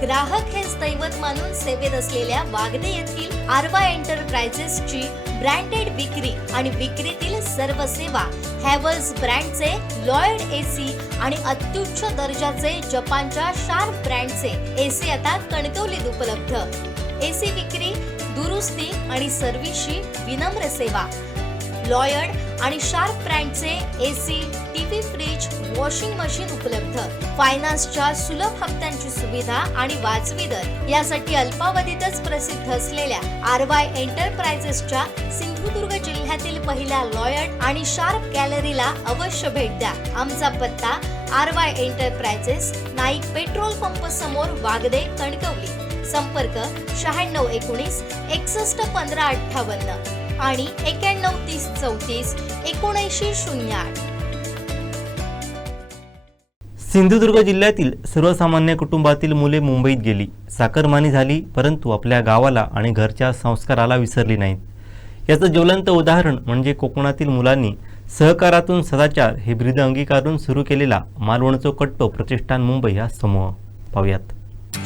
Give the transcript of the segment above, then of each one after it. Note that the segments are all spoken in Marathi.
ग्राहक हेच दैवत मानून सेवेत असलेल्या वागदे येथील आरवा एंटरप्राइजेसची ब्रँडेड विक्री आणि विक्रीतील सर्व सेवा हॅव्हल्स ब्रँडचे लॉयड एसी आणि अत्युच्च दर्जाचे जपानच्या शार्प ब्रँडचे एसी आता कणकवलीत उपलब्ध। एसी विक्री, दुरुस्ती आणि सर्व्हिसची विनम्र सेवा। लॉयड आणि शार्प ब्रँडचे AC, TV, fridge, washing machine उपलब्ध। फायनान्सच्या सुलभ हप्त्यांची सुविधा आणि वाजवी दर यासाठी अल्पावधीतच प्रसिद्ध असलेल्या आरवाय एंटरप्राइजेसच्या सिंधुदुर्ग जिल्ह्यातील पहिल्या लॉयड आणि शार्प गॅलरीला अवश्य भेट द्या। आमचा पत्ता आरवाय एंटरप्राइजेस, नाईक पेट्रोल पंप समोर, वागदे, कणकवली। संपर्क 9619 61 15 58 आणि 91 30 34 79 08। सिंधुदुर्ग जिल्ह्यातील सर्वसामान्य कुटुंबातील मुले मुंबईत गेली, साकरमानी झाली, परंतु आपल्या गावाला आणि घरच्या संस्काराला विसरली नाहीत। याचं ज्वलंत उदाहरण म्हणजे कोकणातील मुलांनी सहकारातून सदाचार हे ब्रीद अंगीकारून सुरू केलेला मालवणचो कट्टो प्रतिष्ठान मुंबई हा समूह। पाहूयात।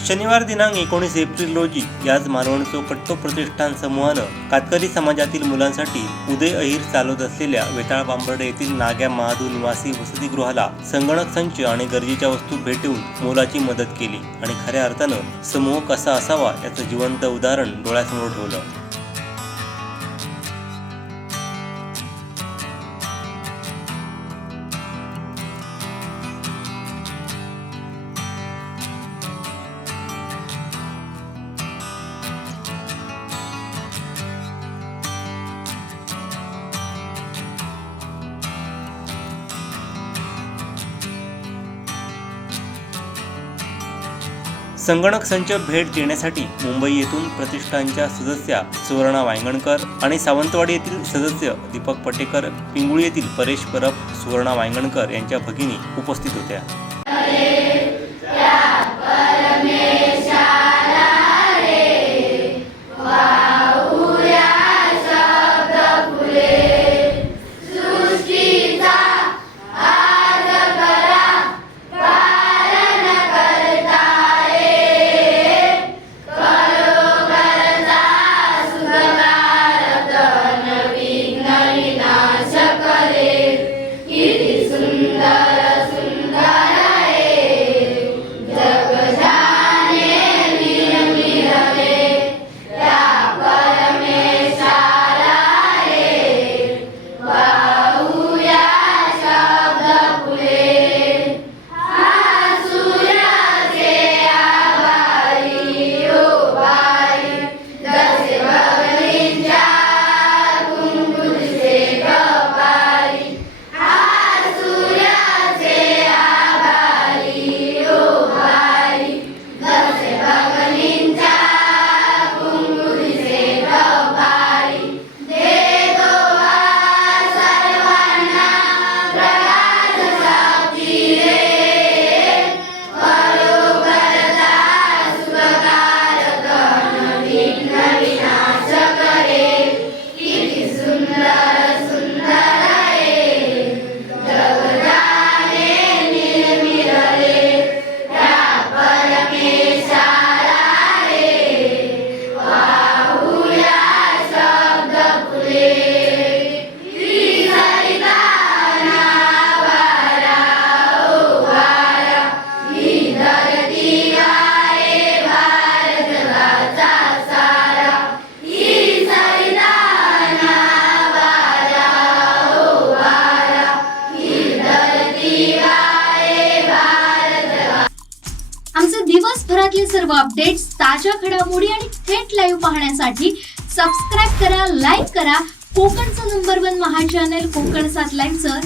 शनिवार दिनांक 19 एप्रिल रोजी याच मालवणचो कट्टो प्रतिष्ठान समूहानं कातकरी समाजातील मुलांसाठी उदय अहिर चालवत असलेल्या वेताळ बांबर्डे येथील नाग्या महादू निवासी वसतिगृहाला संगणक संच आणि गरजेच्या वस्तू भेट देऊन मोलाची मदत केली आणि खऱ्या अर्थानं समूह कसा असावा याचं जिवंत उदाहरण डोळ्यासमोर ठेवलं। संगणक संच भेट देण्यासाठी मुंबई येथून प्रतिष्ठानच्या सदस्या सुवर्णा वांगणकर आणि सावंतवाडी येथील सदस्य दीपक पटेकर, पिंगुळी येथील परेश परब, सुवर्णा वांगणकर यांच्या भगिनी उपस्थित होत्या। दिवसभरातले सर्व अपडेट्स, ताज्या घडामोडी आणि थेट लाईव्ह पाहण्यासाठी सबस्क्राइब करा, लाईक करा कोकणचं नंबर 1 महा चॅनल कोकण 7 लाईव्हचं